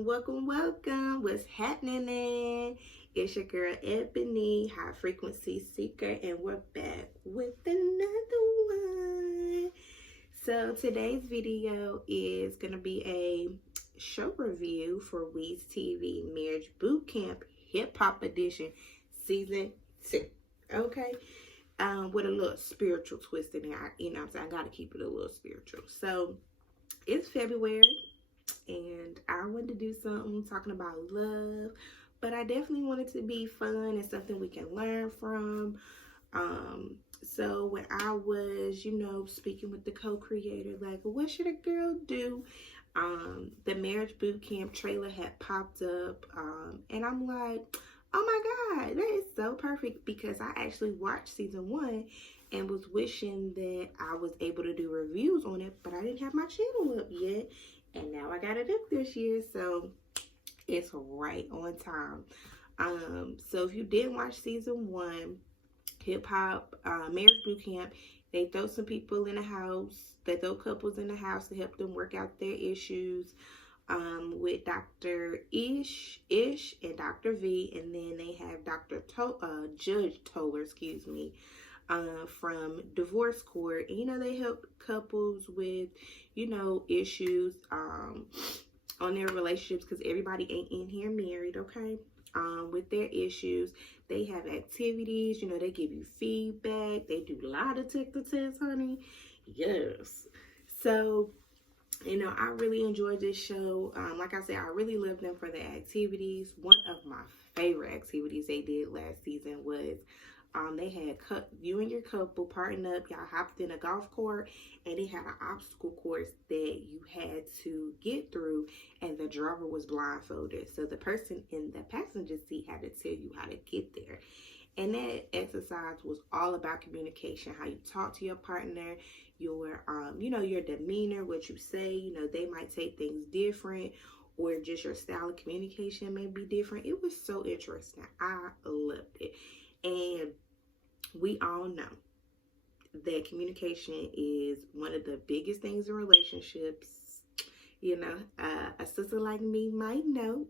welcome. What's happening there? It's your girl Ebony, High Frequency Seeker, and we're back with another one. So today's video is going to be a show review for Weez TV Marriage Bootcamp Hip Hop Edition Season 2. Okay? With a little spiritual twist in there. You know what I'm saying? I got to keep it a little spiritual. So it's February. And I wanted to do something talking about love, but I definitely wanted to be fun and something we can learn from. So when I was, speaking with the co-creator, like, what should a girl do? The Marriage Bootcamp trailer had popped up, and I'm like, oh my God, that is so perfect, because I actually watched season 1 and was wishing that I was able to do reviews on it, but I didn't have my channel up yet. And now I got it up this year, so it's right on time. So if you didn't watch season 1, Hip Hop Marriage Bootcamp, they throw some people in the house. They throw couples in the house to help them work out their issues with Dr. Ish, and Dr. V, and then they have Judge Toller, from divorce court. And, they help couples with, issues on their relationships, because everybody ain't in here married, okay? With their issues. They have activities, they give you feedback. They do a lot of tests, honey. Yes. So, I really enjoyed this show. Like I said, I really love them for their activities. One of my favorite activities they did last season was they had you and your couple partnered up. Y'all hopped in a golf cart, and they had an obstacle course that you had to get through, and the driver was blindfolded. So the person in the passenger seat had to tell you how to get there. And that exercise was all about communication, how you talk to your partner, your your demeanor, what you say. They might take things different, or just your style of communication may be different. It was so interesting. I loved it. And we all know that communication is one of the biggest things in relationships. A sister like me might know.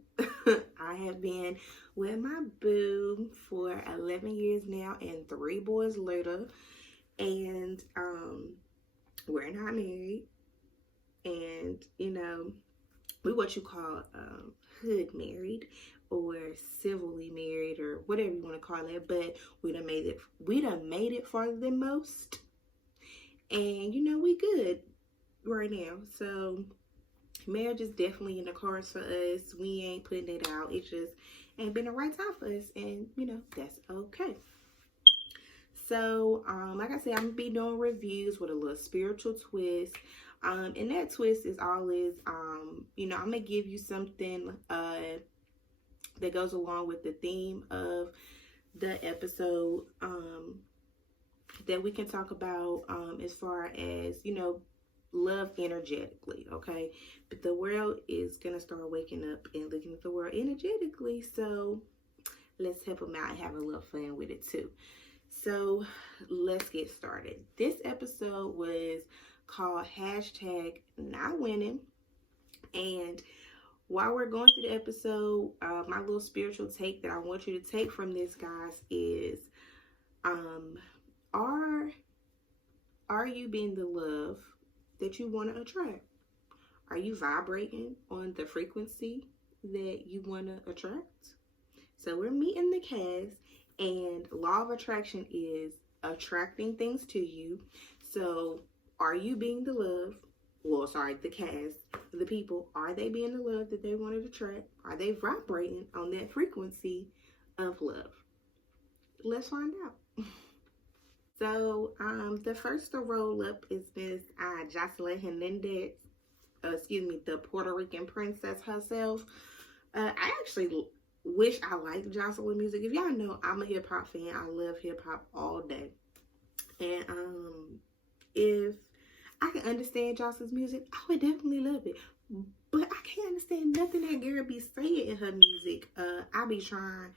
I have been with my boo for 11 years now and 3 boys later. And we're not married. And, we what you call hood married, or civilly married, or whatever you want to call it. But we done made it farther than most. And, we good right now. So marriage is definitely in the cards for us. We ain't putting it out. It just ain't been the right time for us. And, that's okay. So, like I said, I'm going to be doing reviews with a little spiritual twist. And that twist is always, I'm going to give you something that goes along with the theme of the episode that we can talk about as far as, love energetically, okay? But the world is going to start waking up and looking at the world energetically, so let's help them out and have a little fun with it too. So let's get started. This episode was called #NotWinning, and while we're going through the episode, my little spiritual take that I want you to take from this, guys, is are you being the love that you want to attract? Are you vibrating on the frequency that you want to attract? So we're meeting the cast, and law of attraction is attracting things to you. So are you being the love? Well, sorry, the cast, the people, are they being the love that they wanted to attract? Are they vibrating on that frequency of love? Let's find out. So, the first to roll up is Miss Jocelyn Hernandez, the Puerto Rican princess herself. I actually wish I liked Jocelyn music. If y'all know, I'm a hip hop fan. I love hip hop all day. And if I can understand Jocelyn's music, I would definitely love it. But I can't understand nothing that girl be saying in her music. I be trying,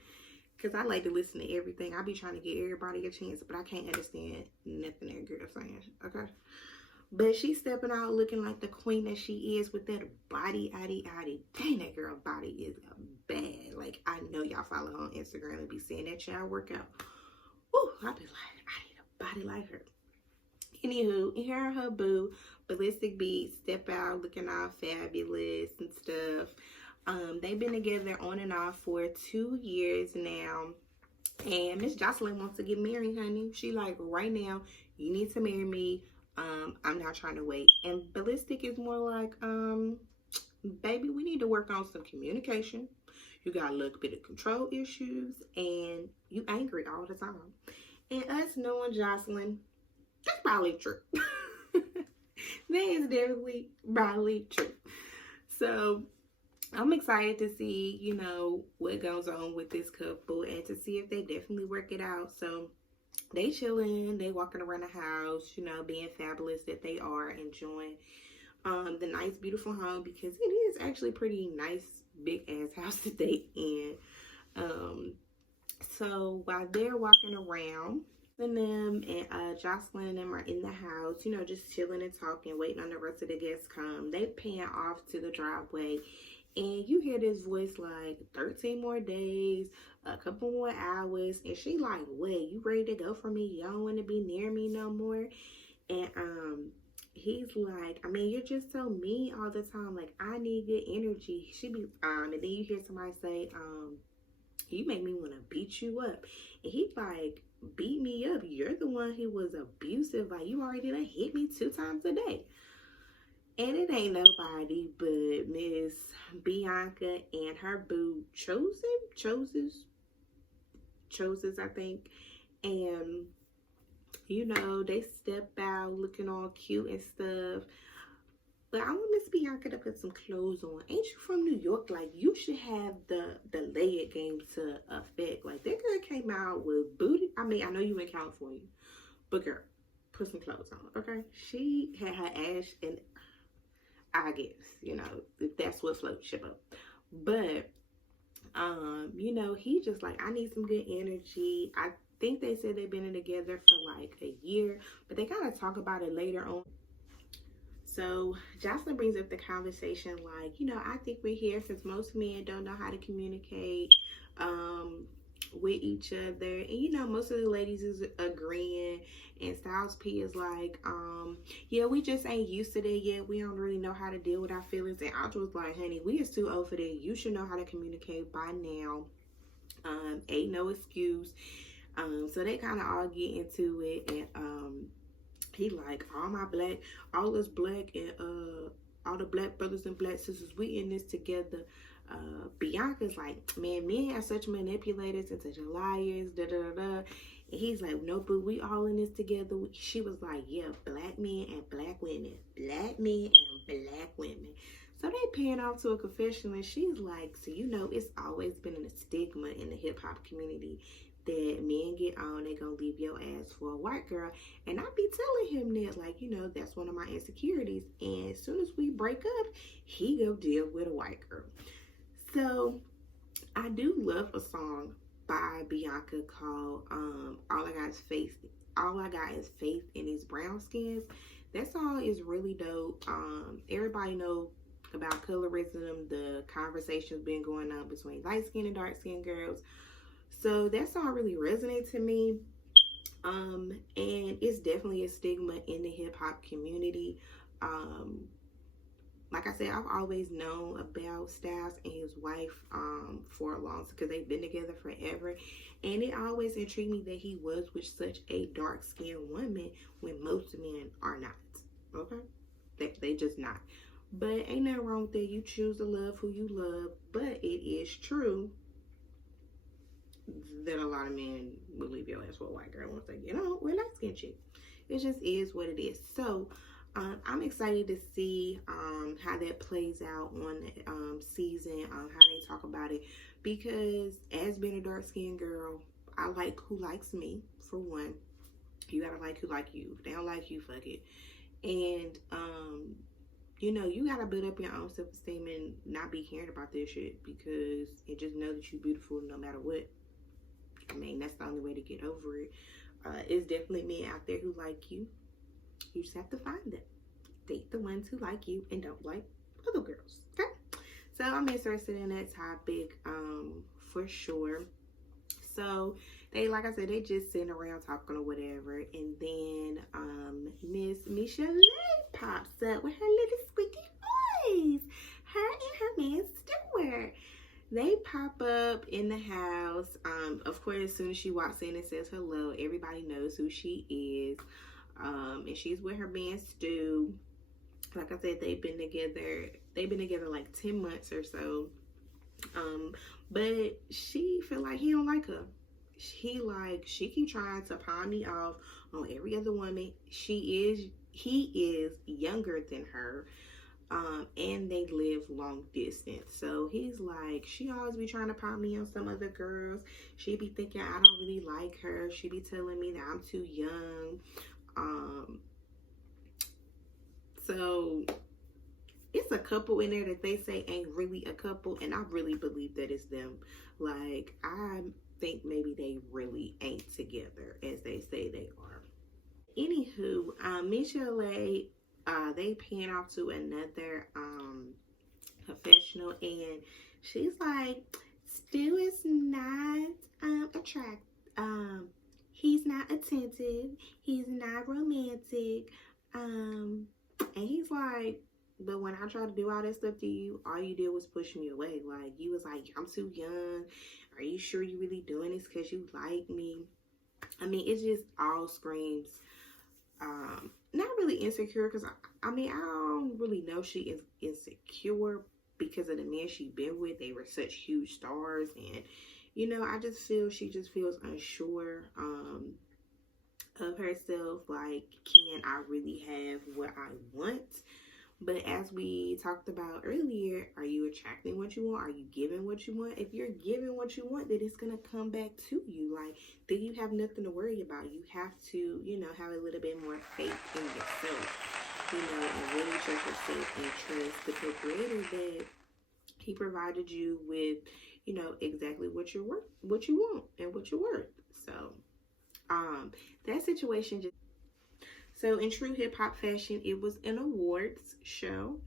because I like to listen to everything. I be trying to give everybody a chance, but I can't understand nothing that girl saying, okay? But she's stepping out looking like the queen that she is with that body, dang, that girl body is bad. Like, I know y'all follow her on Instagram and be seeing that child workout. Ooh, I be like, I need a body like her. Anywho, here her boo, Ballistic Beats, step out looking all fabulous and stuff. They've been together on and off for 2 years now. And Miss Jocelyn wants to get married, honey. She like, right now, you need to marry me. I'm not trying to wait. And Ballistic is more like, baby, we need to work on some communication. You got a little bit of control issues, and you angry all the time. And us knowing Jocelyn, that's probably true. That is definitely probably true. So I'm excited to see, you know, what goes on with this couple and to see if they definitely work it out. So they chilling, they walking around the house, you know, being fabulous that they are, enjoying the nice, beautiful home, because it is actually pretty nice, big ass house that they in. So while they're walking around, and them and Jocelyn and them are in the house, you know, just chilling and talking, waiting on the rest of the guests come. They pan off to the driveway, and you hear this voice like 13 more days, a couple more hours, and she like, wait, you ready to go for me? You don't want to be near me no more? And he's like, I mean, you're just so mean all the time. Like, I need good energy. She be and then you hear somebody say, you make me want to beat you up. And he's like, beat me up? You're the one who was abusive. Like, you already done hit me 2 times a day. And it ain't nobody but Miss Bianca and her boo Choses, I think. And you know, they step out looking all cute and stuff. But I want Miss Bianca to put some clothes on. Ain't you from New York? Like, you should have the leg game to effect. Like, that girl came out with booty. I mean, I know you in California, but girl, put some clothes on, okay? She had her ass, and I guess, you know, if that's what floats your boat. But, you know, he just like, I need some good energy. I think they said they've been together for like a year, but they kind of talk about it later on. So Jocelyn brings up the conversation like, you know, I think we're here since most men don't know how to communicate with each other. And, you know, most of the ladies is agreeing. And Styles P is like, yeah, we just ain't used to that yet. We don't really know how to deal with our feelings. And I was like, honey, we is too old for that. You should know how to communicate by now. Ain't no excuse. So they kind of all get into it. And he like, all us black and all the black brothers and black sisters, we in this together. Bianca's like, man, men are such manipulators and such liars, da da da da. And he's like, no, but we all in this together. She was like, yeah, black men and black women, black men and black women. So they pan off to a confession, and she's like, so you know, it's always been a stigma in the hip hop community that men get on, they gonna leave your ass for a white girl. And I be telling him that, like, you know, that's one of my insecurities. And as soon as we break up, he go deal with a white girl. So I do love a song by Bianca called All I Got Is Faith in These Brown Skins. That song is really dope. Everybody know about colorism, the conversation's been going on between light skin and dark skin girls. So that song really resonates to me. And it's definitely a stigma in the hip hop community. Like I said, I've always known about Styles and his wife for a long time, because they've been together forever. And it always intrigued me that he was with such a dark skinned woman when most men are not. Okay? They just not. But ain't nothing wrong with that. You choose to love who you love. But it is true that a lot of men will leave your ass for a white girl once they get on with light skin chick. It just is what it is. So I'm excited to see how that plays out on the season, how they talk about it, because as being a dark skinned girl, I like who likes me, for one. You gotta like who like you. If they don't like you, fuck it. And you know, you gotta build up your own self-esteem and not be caring about this shit, because and just know that you're beautiful no matter what. I mean, that's the only way to get over it. It's definitely men out there who like you. You just have to find them. date the ones who like you and don't like other girls. Okay, so I'm interested in that topic for sure. So they, like I said, they just sitting around talking or whatever, and then Miss Michelle pops up with her little squeaky voice. Her and her man Stuart. They pop up in the house. Of course, as soon as she walks in and says hello, everybody knows who she is. And she's with her man Stu. Like I said, they've been together. They've been together like 10 months or so. But she feel like he don't like her. She keep trying to pawn me off on every other woman. He is younger than her. And they live long distance. So he's like, she always be trying to pawn me on some other girls. She be thinking I don't really like her. She be telling me that I'm too young. So it's a couple in there that they say ain't really a couple, and I really believe that it's them. Like, I think maybe they really ain't together as they say they are. Anywho, Michelle, they pan off to another professional, and she's like, Stu is not attractive. He's not attentive. He's not romantic. And he's like, but when I tried to do all that stuff to you, all you did was push me away. Like, you was like, I'm too young. Are you sure you really doing this because you like me? I mean, it just all screams, not really insecure, because I mean, I don't really know she is insecure because of the men she been with. They were such huge stars, and you know, I just feel she just feels unsure of herself. Like, can I really have what I want? But as we talked about earlier, are you attracting what you want? Are you giving what you want? If you're giving what you want, then it's going to come back to you. Like, then you have nothing to worry about. You have to, you know, have a little bit more faith in yourself, you know, and really trust yourself and trust the creator that he provided you with, you know, exactly what you're worth, what you want and what you're worth. So, that situation just... So in true hip hop fashion, it was an awards show,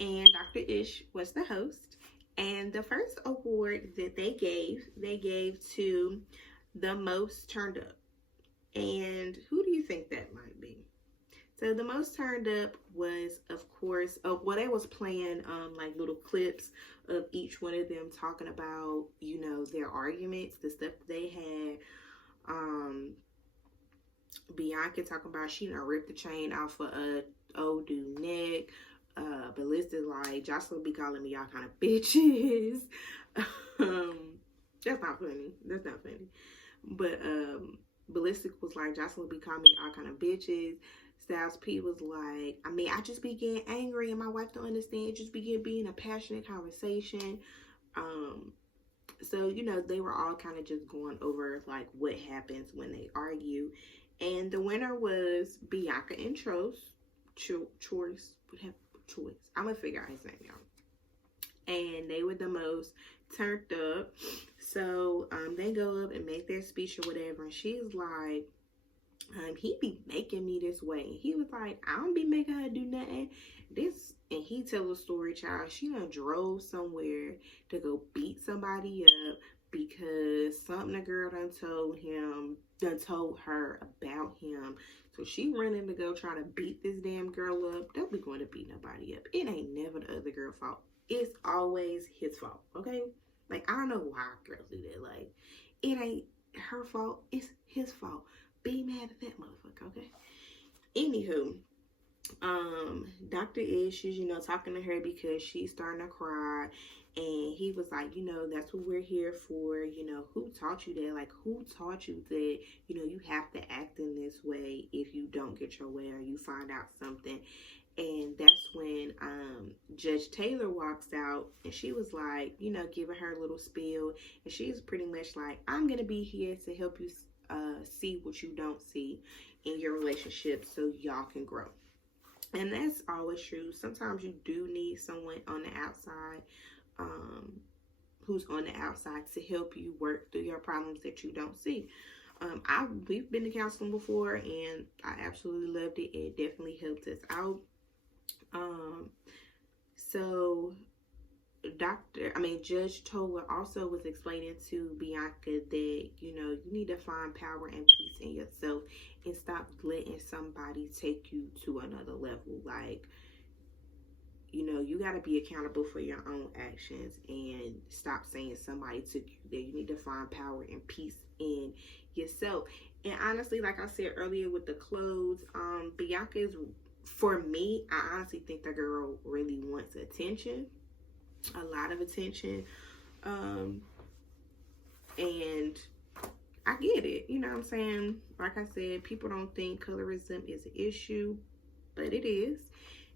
and Dr. Ish was the host. And the first award that they gave to the most turned up. And who do you think that might be? So the most turned up was, of course, well, they was playing like little clips of each one of them talking about, you know, their arguments, the stuff that they had. Bianca talking about she done ripped the chain off of old dude neck. Ballista's like, Jocelyn be calling me all kind of bitches. That's not funny. That's not funny. But Ballistic was like, Jocelyn be calling me all kind of bitches. Styles P was like, I mean, I just be getting angry and my wife don't understand. It just be being a passionate conversation. So, you know, they were all kind of just going over like what happens when they argue. And the winner was Bianca and Choice. I'm gonna figure out his name, y'all. And they were the most turned up. So they go up and make their speech or whatever, and she's like, he be making me this way. And he was like, I don't be making her do nothing. This, and he tell a story, child. She done drove somewhere to go beat somebody up because something the girl done told her about him. So she running to go try to beat this damn girl up. Don't be going to beat nobody up. It ain't never the other girl's fault. It's always his fault, okay? Like, I don't know why girls do that. Like, it ain't her fault. It's his fault. Be mad at that motherfucker, okay? Anywho, Dr. Ish is, you know, talking to her because she's starting to cry. And he was like, you know, that's what we're here for. You know, who taught you that? Like, who taught you that, you know, you have to act in this way if you don't get your way or you find out something. And that's when Judge Taylor walks out, and she was like, you know, giving her a little spiel. And she's pretty much like, I'm going to be here to help you see what you don't see in your relationship so y'all can grow. And that's always true. Sometimes you do need someone on the outside, who's on the outside to help you work through your problems that you don't see. We've been to counseling before, and I absolutely loved it. It definitely helped us out. Um, so Judge Toller also was explaining to Bianca that, you need to find power and peace in yourself and stop letting somebody take you to another level. Like, you got to be accountable for your own actions and stop saying somebody took you there. You need to find power and peace in yourself. And honestly, like I said earlier with the clothes, Bianca is, for me, I honestly think the girl really wants attention, a lot of attention. And I get it. You know what I'm saying? Like I said, people don't think colorism is an issue, but it is.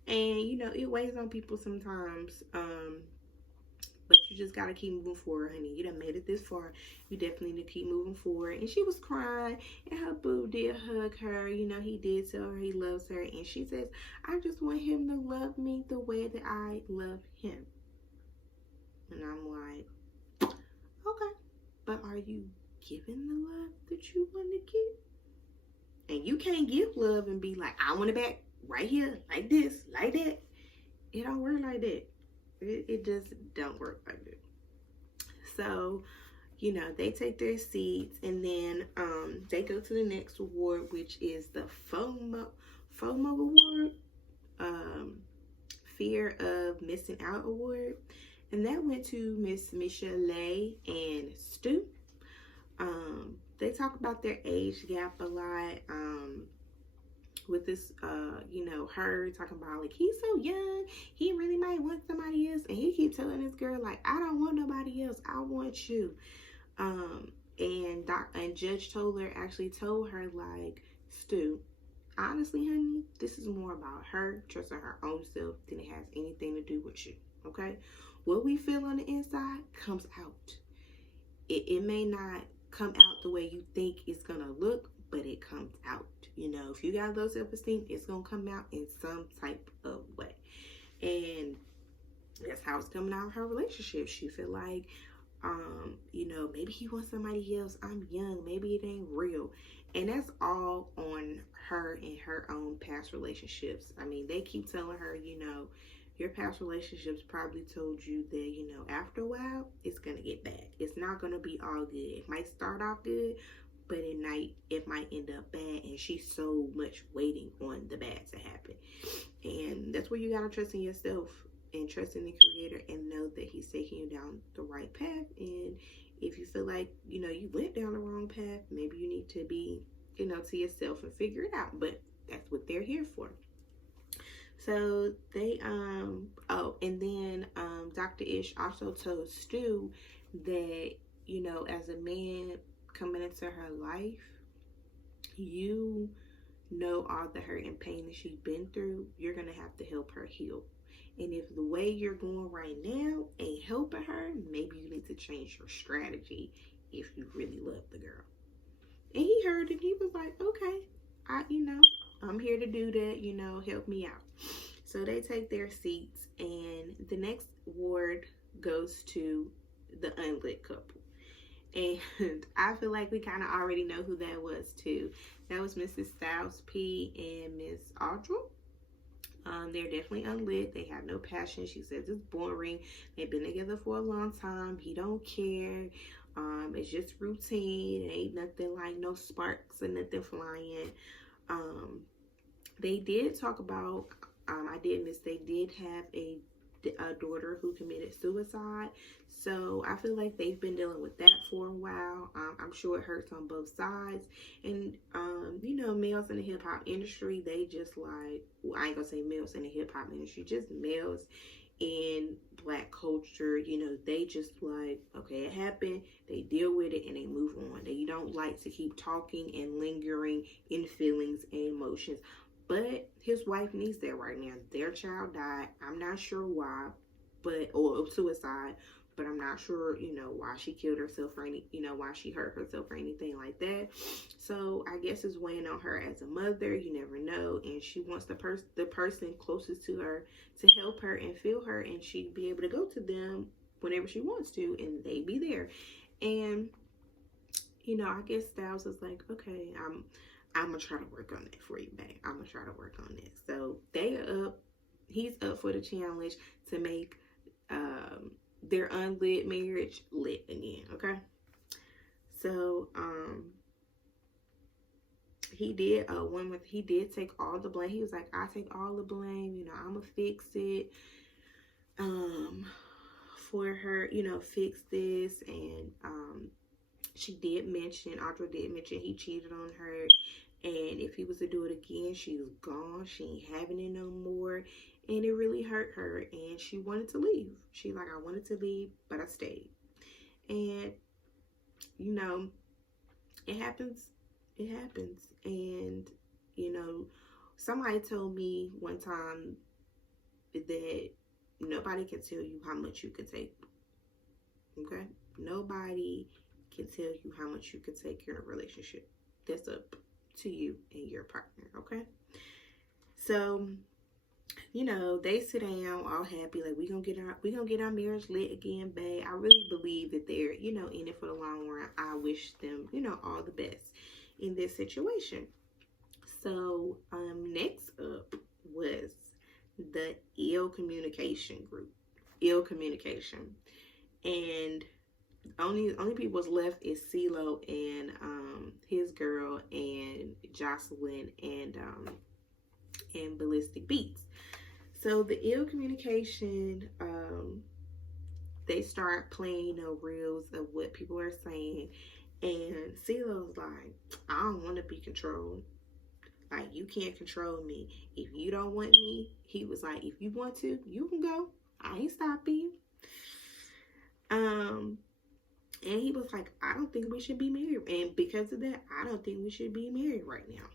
And, it weighs on people sometimes. But you just got to keep moving forward, honey. You done made it this far. You definitely need to keep moving forward. And she was crying, and her boo did hug her. He did tell her he loves her. And she says, I just want him to love me the way that I love him. And I'm like, okay, but are you giving the love that you want to give? And you can't give love and be like, I want it back right here, like this, like that. It don't work like that. It just don't work like that. So, they take their seats, and then they go to the next award, which is the FOMO award, Fear of Missing Out award. And that went to Miss Michelle and Stu. They talk about their age gap a lot. With this, her talking about, like, he's so young, he really might want somebody else. And he keeps telling this girl, like, I don't want nobody else, I want you. And Judge Toller actually told her, like, Stu, honestly, honey, this is more about her trusting her own self than it has anything to do with you, okay? What we feel on the inside comes out. It may not come out the way you think it's gonna look, but it comes out. If you got low self-esteem, it's gonna come out in some type of way. And that's how it's coming out of her relationship. She feel like, maybe he wants somebody else. I'm young. Maybe it ain't real. And that's all on her and her own past relationships. They keep telling her, your past relationships probably told you that, after a while, it's going to get bad. It's not going to be all good. It might start off good, but it might end up bad. And she's so much waiting on the bad to happen. And that's where you got to trust in yourself and trust in the Creator and know that He's taking you down the right path. And if you feel like, you went down the wrong path, maybe you need to be, to yourself and figure it out. But that's what they're here for. So they, and then Dr. Ish also told Stu that, as a man coming into her life, all the hurt and pain that she's been through, you're going to have to help her heal. And if the way you're going right now ain't helping her, maybe you need to change your strategy if you really love the girl. And he heard it. He was like, okay, I'm here to do that, help me out. So they take their seats, and the next award goes to the unlit couple. And I feel like we kind of already know who that was too. That was Mrs. Styles P and Miss Audra. They're definitely unlit. They have no passion. She says it's boring. They've been together for a long time. He don't care. It's just routine. It ain't nothing like no sparks and nothing flying. They did talk about, they did have a daughter who committed suicide. So I feel like they've been dealing with that for a while. I'm sure it hurts on both sides. And, males in the hip hop industry, they just like, well, I ain't gonna say males in the hip hop industry, just males in Black culture, they just like, okay, it happened, they deal with it and they move on. They don't like to keep talking and lingering in feelings and emotions. But his wife needs that right now. Their child died. I'm not sure why, or suicide, but I'm not sure, why she killed herself or why she hurt herself or anything like that. So I guess it's weighing on her as a mother. You never know. And she wants the person closest to her to help her and feel her, and she'd be able to go to them whenever she wants to, and they'd be there. And, I guess Styles is like, okay, I'm gonna try to work on that for you, babe. I'm gonna try to work on that. So they are up he's up for the challenge to make their unlit marriage lit again. Okay, so he did he did take all the blame. He was like, I take all the blame, you know, I'ma fix it for her, you know, fix this. And Audra did mention he cheated on her, and if he was to do it again, she was gone, she ain't having it no more. And it really hurt her, and she wanted to leave. She like, I wanted to leave, but I stayed. And you know, it happens. And you know, somebody told me one time that nobody can tell you how much you can take. Okay, nobody can tell you how much you can take in a relationship. That's up to you and your partner. Okay, so you know, they sit down all happy, like we gonna get our marriage lit again, babe. I really believe that they're, you know, in it for the long run. I wish them, you know, all the best in this situation. So next up was the ill communication group. Ill communication. And only people was left is CeeLo and his girl and Jocelyn and Ballistic Beats. So the ill communication, they start playing the reels of what people are saying, and CeeLo's like, I don't want to be controlled. Like, you can't control me. If you don't want me, he was like, if you want to, you can go. I ain't stopping you. And he was like, I don't think we should be married. And because of that, I don't think we should be married right now.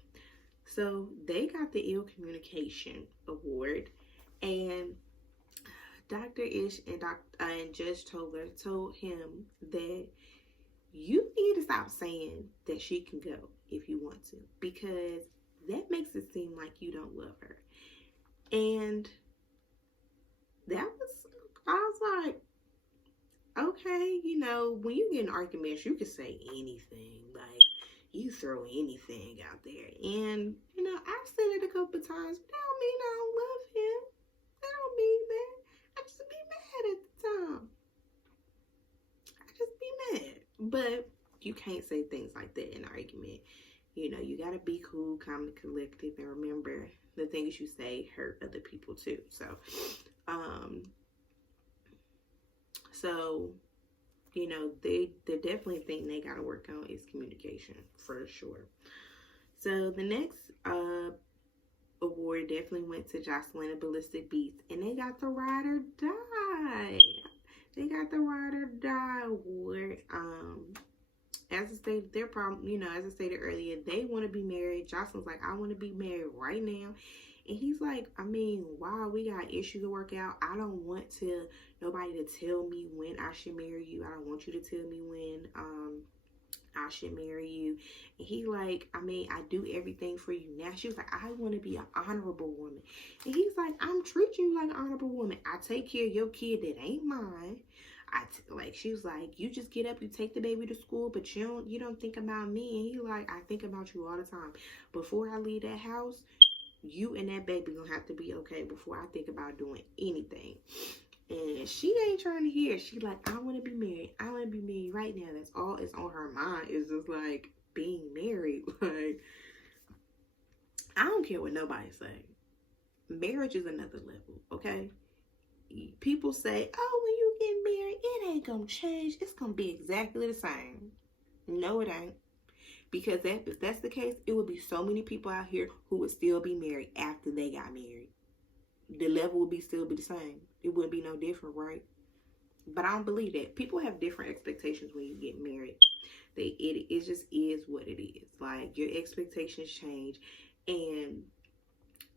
So they got the ill communication award. And Dr. Ish and Judge Toller told him that you need to stop saying that she can go if you want to, because that makes it seem like you don't love her. And I was like, okay, you know, when you get in arguments, you can say anything. Like, you throw anything out there. And, you know, I've said it a couple of times, but that don't mean I don't love him. That don't mean that. I just be mad at the time. I just be mad. But you can't say things like that in an argument. You know, you gotta be cool, calm, and collective, and remember the things you say hurt other people too. So, you know, they definitely think they gotta work on is communication for sure. So the next award definitely went to Jocelyn and Ballistic Beats, and they got the Ride or Die. They got the Ride or Die award. As I stated, their problem, you know, as I stated earlier, they want to be married. Jocelyn's like, I want to be married right now. And he's like, I mean, wow, we got issues to work out. I don't want nobody to tell me when I should marry you. I don't want you to tell me when I should marry you. And he like, I mean, I do everything for you now. She was like, I want to be an honorable woman. And he's like, I'm treating you like an honorable woman. I take care of your kid that ain't mine. She was like, you just get up, you take the baby to school, but you don't think about me. And he like, I think about you all the time. Before I leave that house, you and that baby gonna have to be okay before I think about doing anything. And she ain't trying to hear. She like, I want to be married. I want to be married right now. That's all it's on her mind, is just like being married. Like, I don't care what nobody say. Marriage is another level, okay? People say, oh, when you get married, it ain't gonna change. It's gonna be exactly the same. No, it ain't. Because if that's the case, it would be so many people out here who would still be married after they got married. The level would still be the same. It wouldn't be no different, right? But I don't believe that. People have different expectations when you get married. It just is what it is. Like, your expectations change. And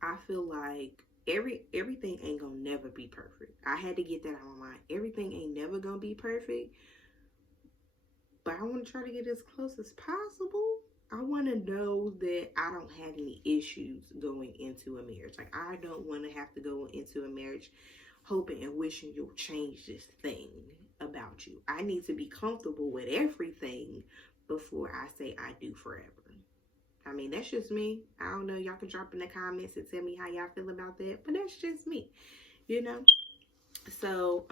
I feel like everything ain't gonna never be perfect. I had to get that out of my mind. Everything ain't never gonna be perfect, but I want to try to get as close as possible. I want to know that I don't have any issues going into a marriage. Like, I don't want to have to go into a marriage hoping and wishing you'll change this thing about you. I need to be comfortable with everything before I say I do forever. I mean, that's just me. I don't know. Y'all can drop in the comments and tell me how y'all feel about that. But that's just me, you know. So,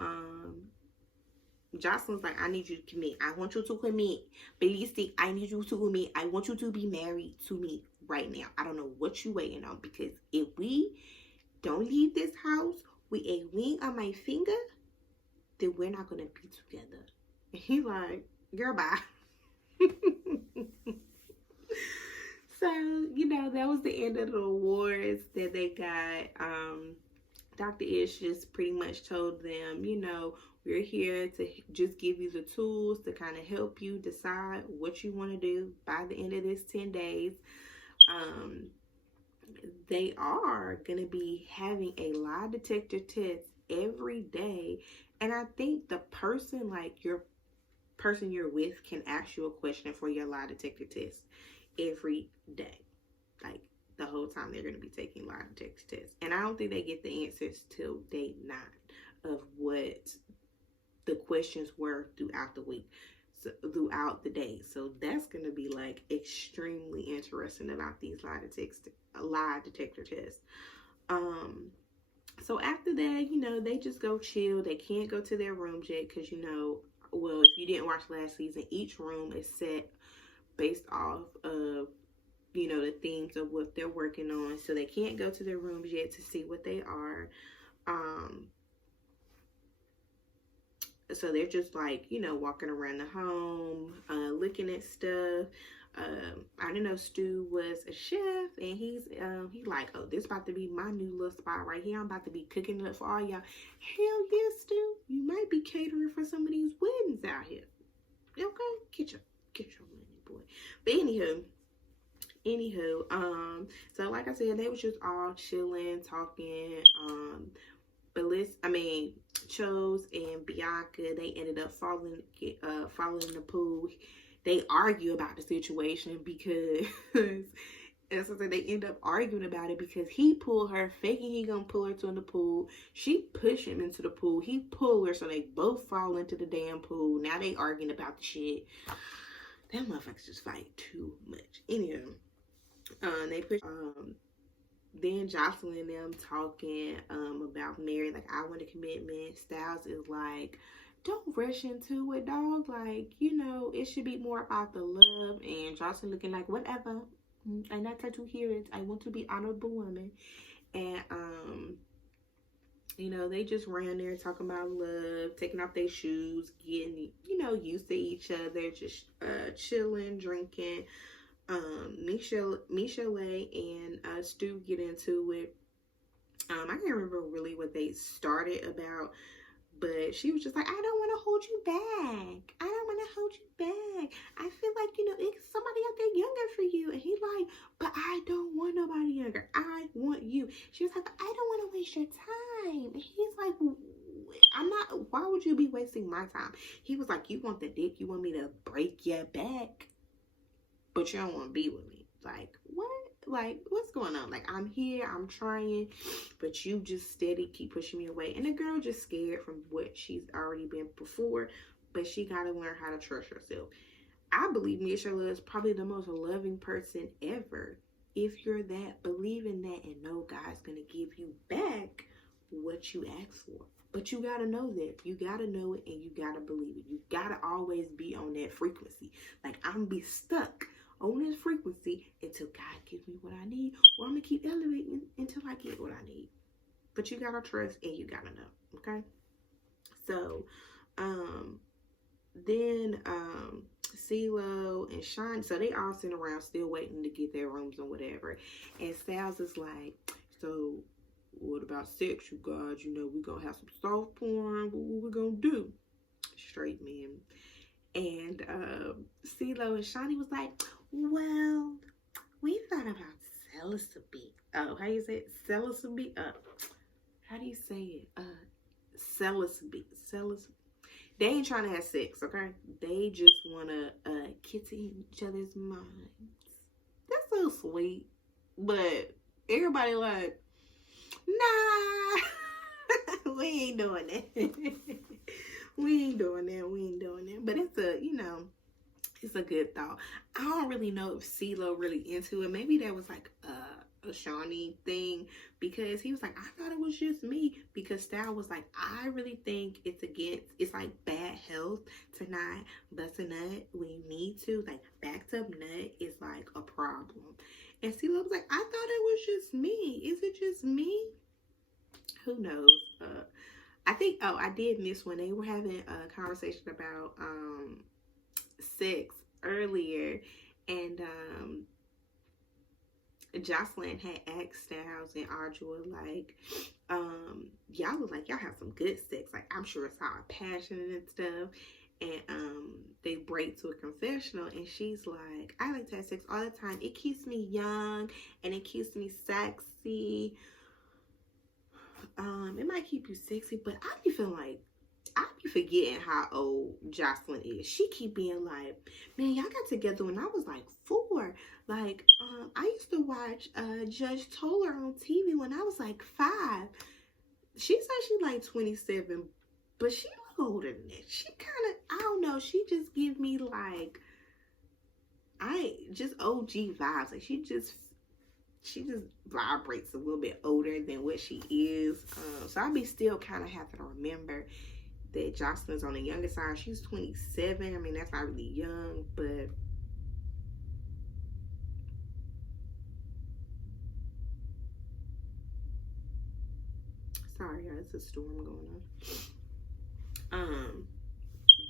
Jocelyn's like, I need you to commit. I want you to commit. Ballistic, I need you to commit. I want you to be married to me right now. I don't know what you waiting on, because if we don't leave this house with a ring on my finger, then we're not going to be together. And he's like, girl, bye. So, you know, that was the end of the awards that they got. Dr. Ish just pretty much told them, you know, we're here to just give you the tools to kind of help you decide what you want to do by the end of this 10 days. They are going to be having a lie detector test every day. And I think the person, like your person you're with, can ask you a question for your lie detector test every day. Like, the whole time they're going to be taking lie detector tests. And I don't think they get the answers till day 9 of what the questions were throughout the week, so throughout the day. So that's going to be like extremely interesting about these lie detector tests. So after that, you know, they just go chill. They can't go to their rooms yet because, you know, well, if you didn't watch last season, each room is set based off of, you know, the themes of what they're working on. So they can't go to their rooms yet to see what they are. So they're just like, you know, walking around the home, looking at stuff. I didn't know Stu was a chef, and he's like, oh, this about to be my new little spot right here. I'm about to be cooking up for all y'all. Hell yeah, Stu, you might be catering for some of these weddings out here. Okay, get your money, boy. But anywho, so like I said, they was just all chilling, talking. Chose and Bianca, they ended up falling in the pool. They argue about the situation because as I said, they end up arguing about it because he pulled her, faking he gonna pull her to the pool. She pushed him into the pool. He pulled her, so they both fall into the damn pool. Now they arguing about the shit. That motherfuckers just fight too much. Anywho, they push. Then Jocelyn and them talking about Mary, like, I want a commitment. Styles is like, don't rush into it, dog. Like, you know, it should be more about the love. And Jocelyn looking like, whatever. I'm not trying to hear it. I want to be honorable woman. And you know, they just ran there talking about love, taking off their shoes, getting, you know, used to each other, just chilling, drinking. Michelle and Stu get into it. I can't remember really what they started about, but she was just like, I don't want to hold you back. I don't want to hold you back. I feel like, you know, it's somebody out there younger for you. And he's like, but I don't want nobody younger. I want you. She was like, I don't want to waste your time. And he's like, I'm not, why would you be wasting my time? He was like, you want the dick? You want me to break your back? But you don't want to be with me. Like, what? Like, what's going on? Like, I'm here, I'm trying, but you just steady keep pushing me away. And the girl just scared from what she's already been before, but she got to learn how to trust herself. I believe Michelle is probably the most loving person ever. If you're that, believe in that and know God's going to give you back what you ask for. But you got to know that. You got to know it and you got to believe it. You got to always be on that frequency. Like, I'm going to be stuck on this frequency until God gives me what I need, or I'm gonna keep elevating until I get what I need. But you gotta trust and you gotta know, okay? So then CeeLo and Sean, so they all sitting around still waiting to get their rooms and whatever. And Styles is like, so what about sex, you guys? You know, we're gonna have some soft porn. What we gonna do? Straight men. And CeeLo and Shawnee was like, well, we thought about celibacy. Oh, how you say it? Celibacy? How do you say it? Celibacy. They ain't trying to have sex, okay? They just want to get to each other's minds. That's so sweet. But everybody like, nah, we ain't doing that. We ain't doing that. But it's a, you know, It's a good thought. I don't really know if CeeLo really into it. Maybe that was like a Shawnee thing, because he was like, I thought it was just me. Because Style was like, I really think it's like bad health to not bust a nut when you need to. Like, backed up nut is like a problem. And CeeLo was like, I thought it was just me. Is it just me? Who knows? I think, oh, I did miss when they were having a conversation about sex earlier, and Jocelyn had asked Styles and Audra, like, y'all look like y'all have some good sex. Like, I'm sure it's all passionate and stuff. And they break to a confessional, and she's like, I like to have sex all the time. It keeps me young and it keeps me sexy. It might keep you sexy, but I be feeling like I be forgetting how old Jocelyn is. She keep being like, man, y'all got together when I was like 4. Like, I used to watch Judge Toller on TV when I was like 5. She said she like 27, but she look older than that. She kind of, I don't know, she just give me like, just OG vibes. Like, she just vibrates a little bit older than what she is. So I be still kind of having to remember that Jocelyn's on the younger side. She's 27. I mean, that's not really young, but sorry, guys, it's a storm going on.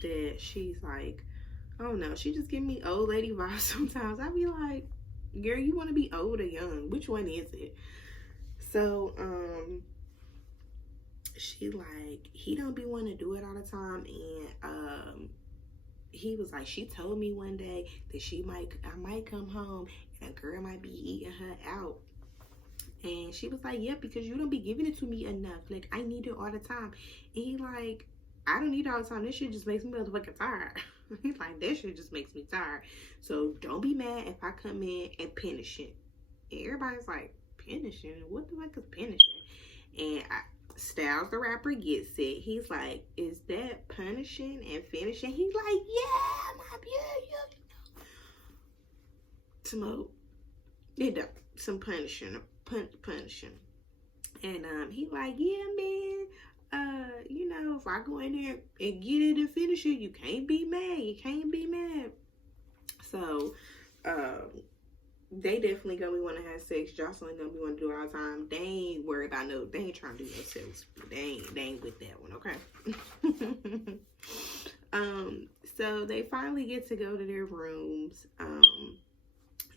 That she's like, I don't know, she just give me old lady vibes sometimes. I be like, girl, you want to be old or young? Which one is it? So, she like, he don't be wanting to do it all the time, and he was like, she told me one day that I might come home and a girl might be eating her out. And she was like, yeah, because you don't be giving it to me enough. Like, I need it all the time. And he like, I don't need it all the time. This shit just makes me motherfucking tired. He's like, that shit just makes me tired. So don't be mad if I come in and finish it. And everybody's like, finishing? What the fuck is finishing? And Styles the rapper gets it. He's like, is that punishing and finishing? He's like, yeah, my yeah. Smoke. It some punishing. And he like, yeah, man, you know, if I go in there and get it and finish it, you can't be mad. So they definitely gonna be want to have sex. Jocelyn gonna be want to do it all the time. They ain't worried about they ain't trying to do no sex. They ain't with that one, okay? So they finally get to go to their rooms.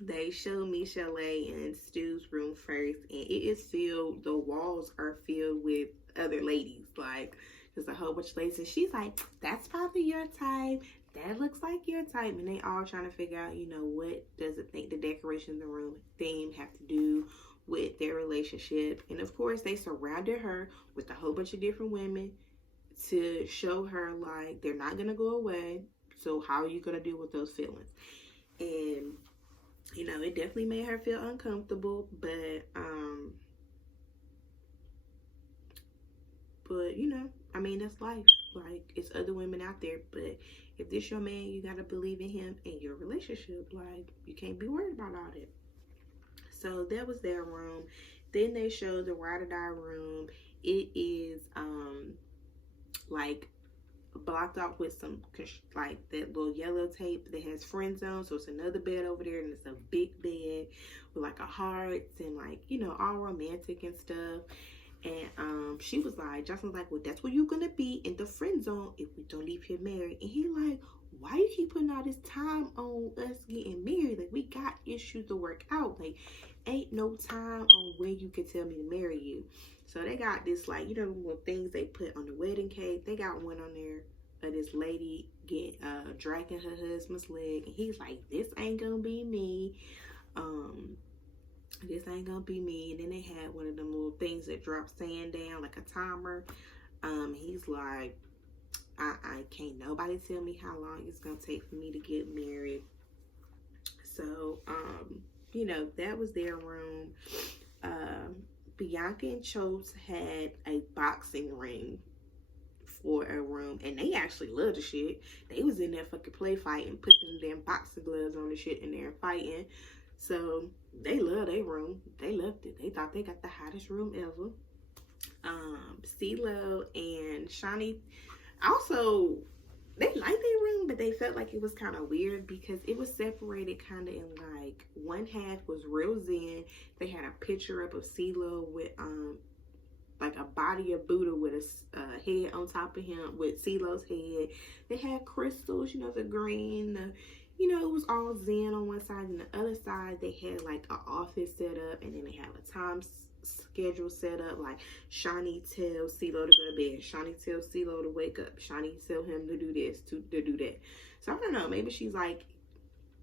They show Michelle and Stu's room first, and it is filled, the walls are filled with other ladies. Like, there's a whole bunch of ladies, and she's like, that's probably your type, that looks like your type. And they all trying to figure out, you know, what does it think the decoration in the room theme have to do with their relationship. And of course, they surrounded her with a whole bunch of different women to show her, like, they're not gonna go away, so how are you gonna deal with those feelings? And you know, it definitely made her feel uncomfortable, but you know, I mean, that's life. Like, it's other women out there, but if this your man, you gotta believe in him and your relationship. Like, you can't be worried about all that. So that was their room. Then they showed the ride or die room. It is like blocked off with some, like, that little yellow tape that has friend zone. So it's another bed over there, and it's a big bed with like a hearts and, like, you know, all romantic and stuff. And she was like, Justin was like, well, that's where you're gonna be, in the friend zone, if we don't leave here married. And he like, why you keep putting all this time on us getting married? Like, we got issues to work out. Like, ain't no time on when you can tell me to marry you. So they got this, like, you know, little things they put on the wedding cake. They got one on there of this lady dragging her husband's leg, and he's like, this ain't gonna be me. This ain't gonna be me. And then they had one of them little things that drop sand down, like a timer. He's like, I can't nobody tell me how long it's gonna take for me to get married. So you know, that was their room. Bianca and Chose had a boxing ring for a room, and they actually loved the shit. They was in there fucking play fighting, putting them boxing gloves on the shit in there and fighting. So they love their room. They loved it. They thought they got the hottest room ever. CeeLo and Shani also, they liked their room, but they felt like it was kind of weird because it was separated kind of in like one half was real zen. They had a picture up of CeeLo with like a body of Buddha with a head on top of him with CeeLo's head. They had crystals, you know, the green, you know, it was all zen on one side, and the other side they had like an office set up, and then they had a time schedule set up, like Shani tells CeeLo to go to bed, Shani tells CeeLo to wake up, Shani tell him to do this, to do that. So I don't know, maybe she's like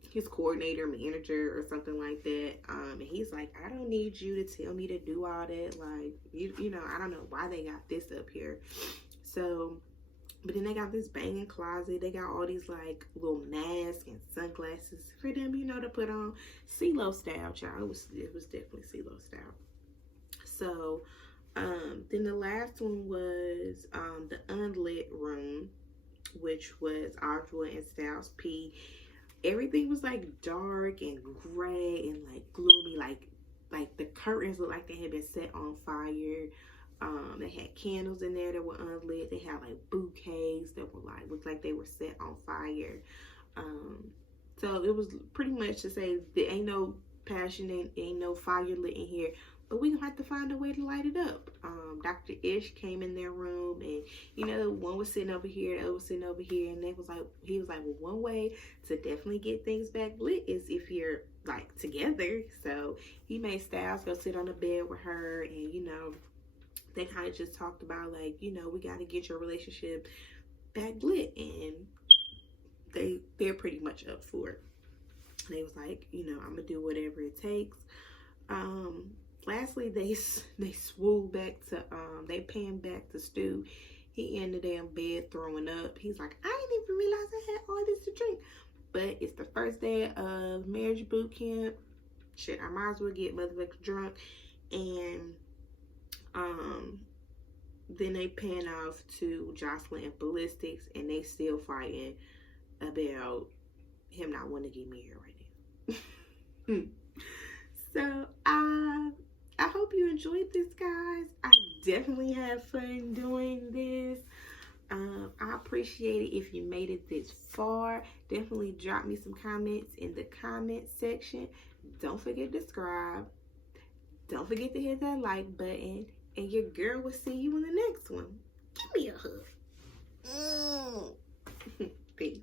his coordinator, manager, or something like that. And he's like, I don't need you to tell me to do all that. Like, you know, I don't know why they got this up here. So, but then they got this banging closet. They got all these like little masks and sunglasses for them, you know, to put on. CeeLo style, child. It was definitely CeeLo style. So, then the last one was the unlit room, which was Audra and Styles P. Everything was like dark and gray and like gloomy, like the curtains looked like they had been set on fire. They had candles in there that were unlit. They had like bouquets that were like looked like they were set on fire. So it was pretty much to say there ain't no passion, ain't no fire lit in here, but we gonna have to find a way to light it up. Dr. Ish came in their room, and you know, one was sitting over here, the other was sitting over here, and he was like, well, one way to definitely get things back lit is if you're like together. So he made Styles go sit on the bed with her, and you know, they kind of just talked about like, you know, we got to get your relationship back lit, and they're pretty much up for it. They was like, you know, I'm gonna do whatever it takes. Lastly, they swooped back to they panned back to Stu. He in the damn bed throwing up. He's like, I didn't even realize I had all this to drink. But it's the first day of marriage boot camp. Shit, I might as well get motherfucking drunk. And then they pan off to Jocelyn and Ballistics, and they still fighting about him not wanting to get married right now. So I hope you enjoyed this, guys. I definitely had fun doing this. I appreciate it if you made it this far. Definitely drop me some comments in the comment section. Don't forget to subscribe. Don't forget to hit that like button. And your girl will see you in the next one. Give me a hug. Peace.